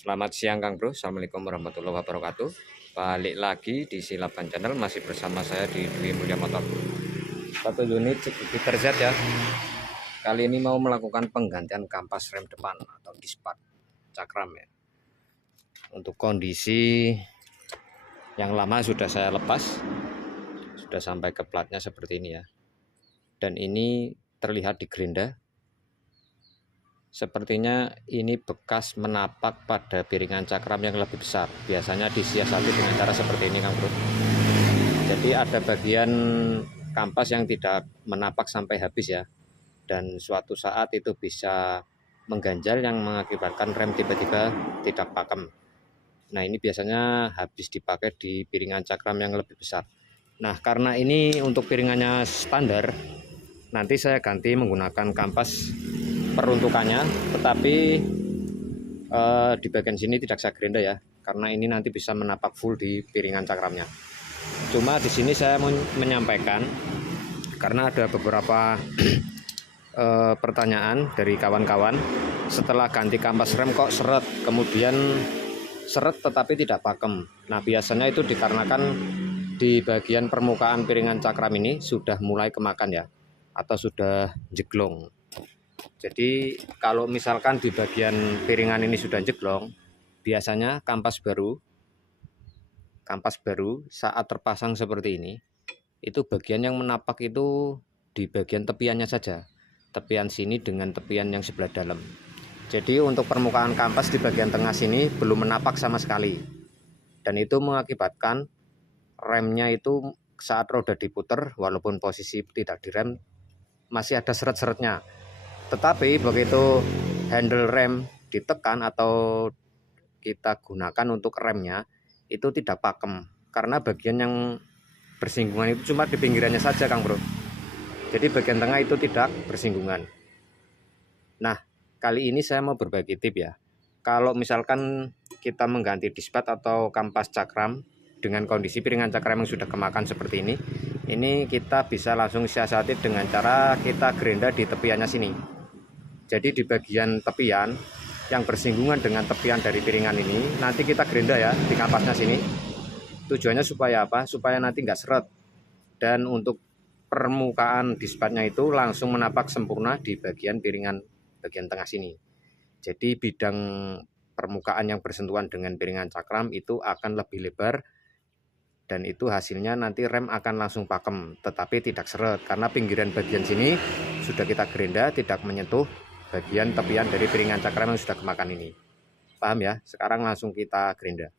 Selamat siang Kang Bro, Assalamualaikum warahmatullahi wabarakatuh. Balik lagi di Silaban Channel, masih bersama saya di Dwi Mulya Motor. Satu unit Jupiter Z ya. Kali ini mau melakukan penggantian kampas rem depan atau dispat cakram ya. Untuk kondisi yang lama sudah saya lepas, sudah sampai ke platnya seperti ini ya. Dan ini terlihat di gerinda. Sepertinya ini bekas menapak pada piringan cakram yang lebih besar. Biasanya disiasati dengan cara seperti ini Kang Bro. Jadi ada bagian kampas yang tidak menapak sampai habis ya. Dan suatu saat itu bisa mengganjal yang mengakibatkan rem tiba-tiba tidak pakem. Nah ini biasanya habis dipakai di piringan cakram yang lebih besar. Nah karena ini untuk piringannya standar, nanti saya ganti menggunakan kampas peruntukannya, tetapi di bagian sini tidak saya gerinda ya, karena ini nanti bisa menapak full di piringan cakramnya. Cuma di sini saya menyampaikan karena ada beberapa pertanyaan dari kawan-kawan, setelah ganti kampas rem kok seret, kemudian seret tetapi tidak pakem. Nah biasanya itu dikarenakan di bagian permukaan piringan cakram ini sudah mulai kemakan ya, atau sudah jeglong. Jadi kalau misalkan di bagian piringan ini sudah jeglong, biasanya kampas baru saat terpasang seperti ini, itu bagian yang menapak itu di bagian tepiannya saja, tepian sini dengan tepian yang sebelah dalam. Jadi untuk permukaan kampas di bagian tengah sini belum menapak sama sekali, dan itu mengakibatkan remnya itu saat roda diputer, walaupun posisi tidak direm, masih ada seret-seretnya. Tetapi begitu handle rem ditekan atau kita gunakan untuk remnya, itu tidak pakem, karena bagian yang bersinggungan itu cuma di pinggirannya saja Kang Bro. Jadi bagian tengah itu tidak bersinggungan. Nah kali ini saya mau berbagi tip ya. Kalau misalkan kita mengganti dispat atau kampas cakram dengan kondisi piringan cakram yang sudah kemakan seperti ini kita bisa langsung siasati dengan cara kita gerinda di tepiannya sini. Jadi di bagian tepian yang bersinggungan dengan tepian dari piringan ini, nanti kita gerinda ya di kampasnya sini. Tujuannya supaya apa? Supaya nanti nggak seret. Dan untuk permukaan dispatnya itu langsung menapak sempurna di bagian piringan bagian tengah sini. Jadi bidang permukaan yang bersentuhan dengan piringan cakram itu akan lebih lebar, dan itu hasilnya nanti rem akan langsung pakem, tetapi tidak seret karena pinggiran bagian sini sudah kita gerinda tidak menyentuh bagian tepian dari piringan cakram yang sudah kemakan ini. Paham ya? Sekarang langsung kita gerinda.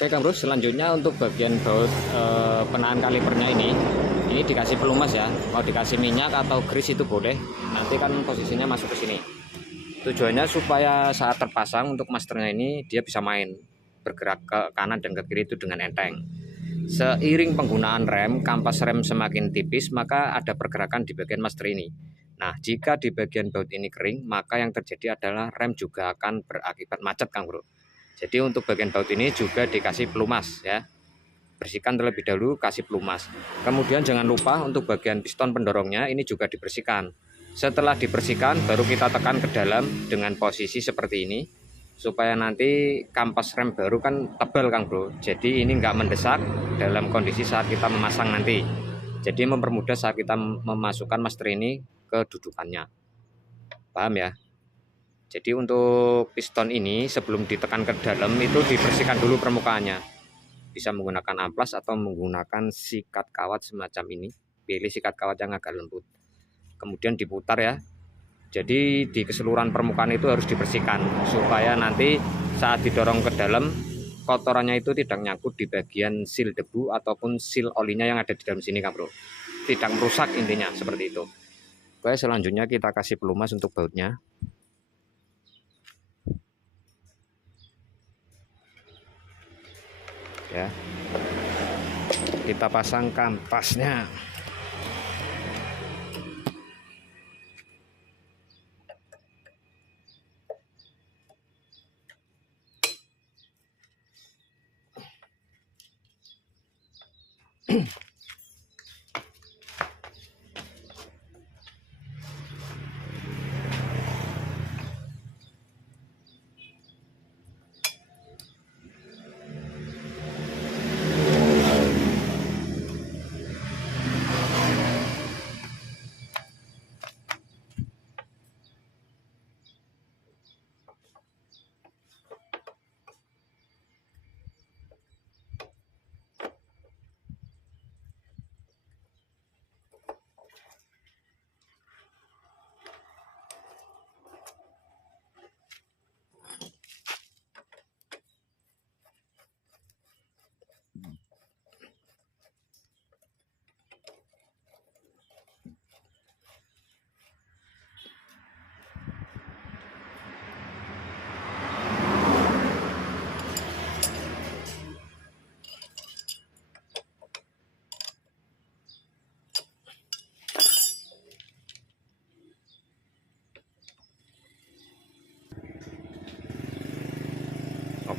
Oke Kang Bro, selanjutnya untuk bagian baut penahan kalipernya ini dikasih pelumas ya. Mau dikasih minyak atau grease itu boleh. Nanti kan posisinya masuk ke sini. Tujuannya supaya saat terpasang untuk masternya ini dia bisa main, bergerak ke kanan dan ke kiri itu dengan enteng. Seiring penggunaan rem, kampas rem semakin tipis, maka ada pergerakan di bagian master ini. Nah, jika di bagian baut ini kering, maka yang terjadi adalah rem juga akan berakibat macet Kang Bro. Jadi untuk bagian baut ini juga dikasih pelumas ya. Bersihkan terlebih dahulu, kasih pelumas. Kemudian jangan lupa untuk bagian piston pendorongnya ini juga dibersihkan. Setelah dibersihkan baru kita tekan ke dalam dengan posisi seperti ini, supaya nanti kampas rem baru kan tebal Kang Bro. Jadi ini nggak mendesak dalam kondisi saat kita memasang nanti. Jadi mempermudah saat kita memasukkan master ini ke dudukannya. Paham ya? Jadi untuk piston ini sebelum ditekan ke dalam itu dibersihkan dulu permukaannya. Bisa menggunakan amplas atau menggunakan sikat kawat semacam ini. Pilih sikat kawat yang agak lembut. Kemudian diputar ya. Jadi di keseluruhan permukaan itu harus dibersihkan supaya nanti saat didorong ke dalam kotorannya itu tidak nyangkut di bagian seal debu ataupun seal olinya yang ada di dalam sini, Kang Bro. Tidak merusak intinya seperti itu. Oke, selanjutnya kita kasih pelumas untuk bautnya. Ya. Kita pasang kampasnya.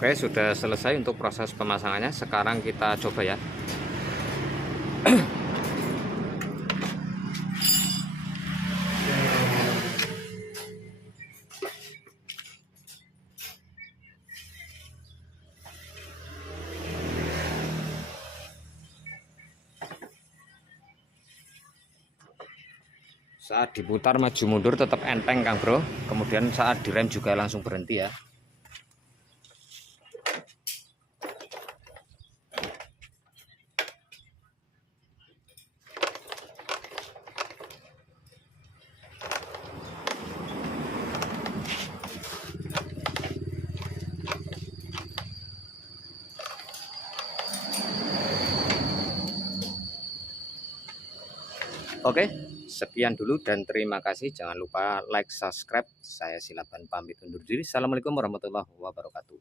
Oke, sudah selesai untuk proses pemasangannya. Sekarang kita coba ya. Saat diputar maju mundur tetap enteng, Kang Bro. Kemudian saat direm juga langsung berhenti ya. Oke, sekian dulu dan terima kasih. Jangan lupa like, subscribe. Saya Silaban pamit undur diri. Assalamualaikum warahmatullahi wabarakatuh.